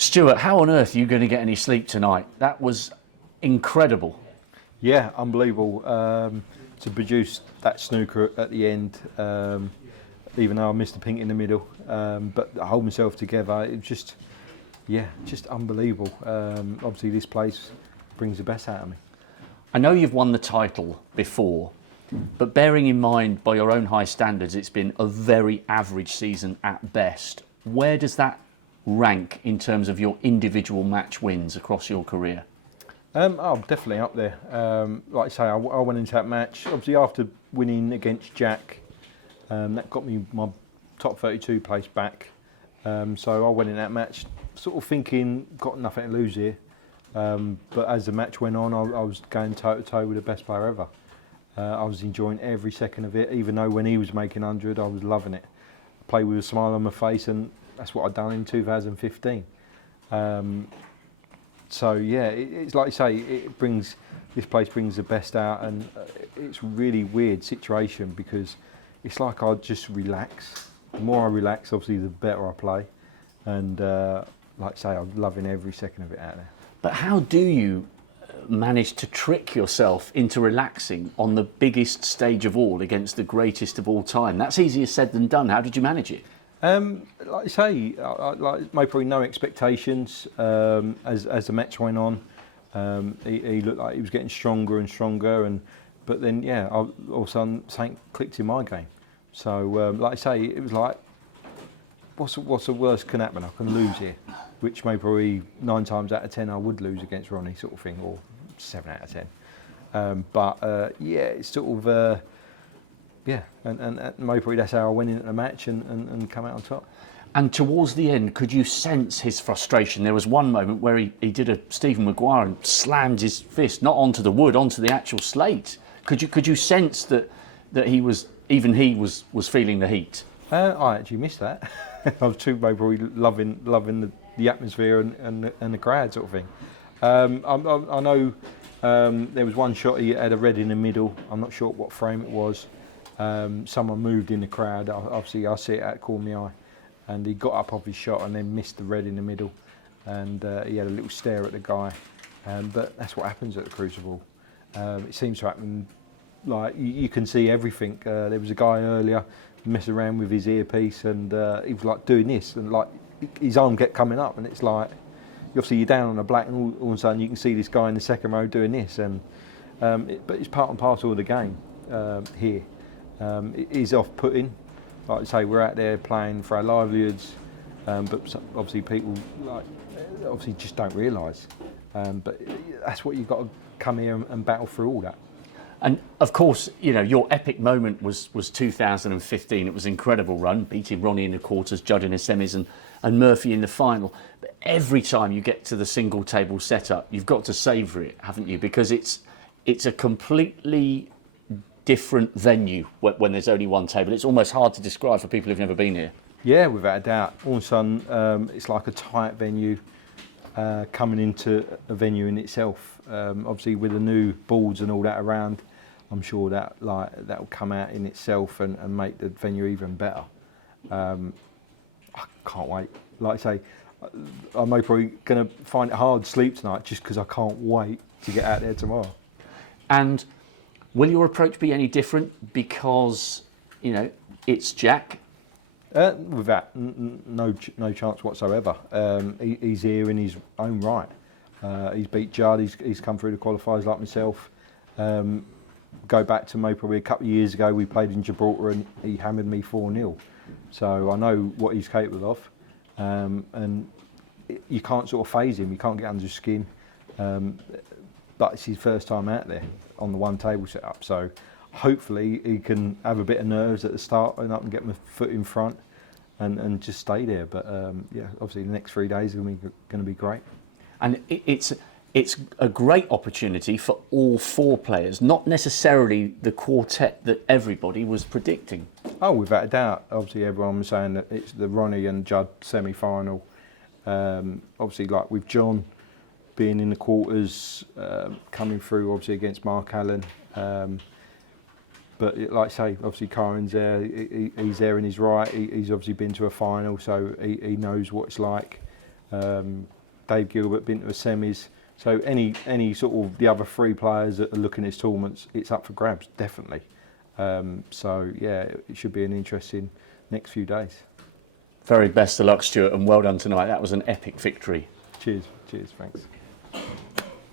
Stuart, how on earth are you going to get any sleep tonight? That was incredible. Yeah, unbelievable to produce that snooker at the end. Even though I missed the pink in the middle, but I hold myself together. It was just, yeah, just unbelievable. Obviously, this place brings the best out of me. I know you've won the title before, but bearing in mind, by your own high standards, it's been a very average season at best. Where does that rank in terms of your individual match wins across your career? I'm definitely up there. Like I say, I went into that match, obviously after winning against Jack, that got me my top 32 place back. So I went in that match sort of thinking, got nothing to lose here. But as the match went on, I was going toe to toe with the best player ever. I was enjoying every second of it, even though when he was making 100, I was loving it. I played with a smile on my face, and that's what I'd done in 2015. So yeah, it's like you say, this place brings the best out, and it's a really weird situation because it's like I just relax. The more I relax, obviously, the better I play, and like I say, I'm loving every second of it out there. But how do you manage to trick yourself into relaxing on the biggest stage of all against the greatest of all time? That's easier said than done. How did you manage it? Like I say, like probably no expectations as the match went on. He looked like he was getting stronger and stronger, but then yeah, all of a sudden something clicked in my game. So like I say, it was like, what's the worst can happen? I can lose here, which maybe probably 9 times out of 10 I would lose against Ronnie, sort of thing, or 7 out of 10. But yeah, it's sort of. Yeah, and maybe that's how I went into the match and come out on top. And towards the end, could you sense his frustration? There was one moment where he did a Stephen Maguire and slammed his fist not onto the wood, onto the actual slate. Could you sense that he was feeling the heat? I actually missed that. I was too maybe loving the atmosphere and the crowd sort of thing. I know there was one shot he had a red in the middle. I'm not sure what frame it was. Someone moved in the crowd. Obviously, I see it out of the corner of my eye, and he got up off his shot and then missed the red in the middle, and he had a little stare at the guy. But that's what happens at the Crucible. It seems to happen. Like you can see everything. There was a guy earlier messing around with his earpiece, and he was like doing this, and like his arm kept coming up, and it's like obviously you're down on the black, and all of a sudden you can see this guy in the second row doing this, and but it's part and parcel of the game here. It is off-putting. Like I say, we're out there playing for our livelihoods, but obviously people obviously just don't realise. But that's what you've got to come here and battle through all that. And of course, you know, your epic moment was 2015. It was an incredible run, beating Ronnie in the quarters, Judd in the semis, and Murphy in the final. But every time you get to the single table setup, you've got to savour it, haven't you? Because it's a completely different venue when there's only one table. It's almost hard to describe for people who've never been here. Yeah, without a doubt. All of a sudden, it's like a tight venue coming into a venue in itself. Obviously, with the new boards and all that around, I'm sure that will come out in itself and make the venue even better. I can't wait. Like I say, I'm probably going to find it hard to sleep tonight just because I can't wait to get out there tomorrow. And will your approach be any different because, you know, it's Jack? With that, no chance whatsoever. He's here in his own right. He's beat Judd. He's come through the qualifiers like myself. Go back to maybe probably a couple of years ago, we played in Gibraltar and he hammered me 4-0. So I know what he's capable of, and you can't sort of phase him. You can't get under his skin. But it's his first time out there on the one table setup. So hopefully he can have a bit of nerves at the start and up and get my foot in front and just stay there. But yeah, obviously the next 3 days are going to be great. And it's a great opportunity for all 4 players, not necessarily the quartet that everybody was predicting. Oh, without a doubt. Obviously everyone was saying that it's the Ronnie and Judd semi-final. Obviously like with John being in the quarters, coming through obviously against Mark Allen. But like I say, obviously Kyron's there, he's there in his right, he's obviously been to a final, so he knows what it's like. Dave Gilbert been to the semis. So any sort of the other 3 players that are looking at his tournaments, it's up for grabs, definitely. So yeah, it should be an interesting next few days. Very best of luck, Stuart, and well done tonight. That was an epic victory. Cheers, thanks.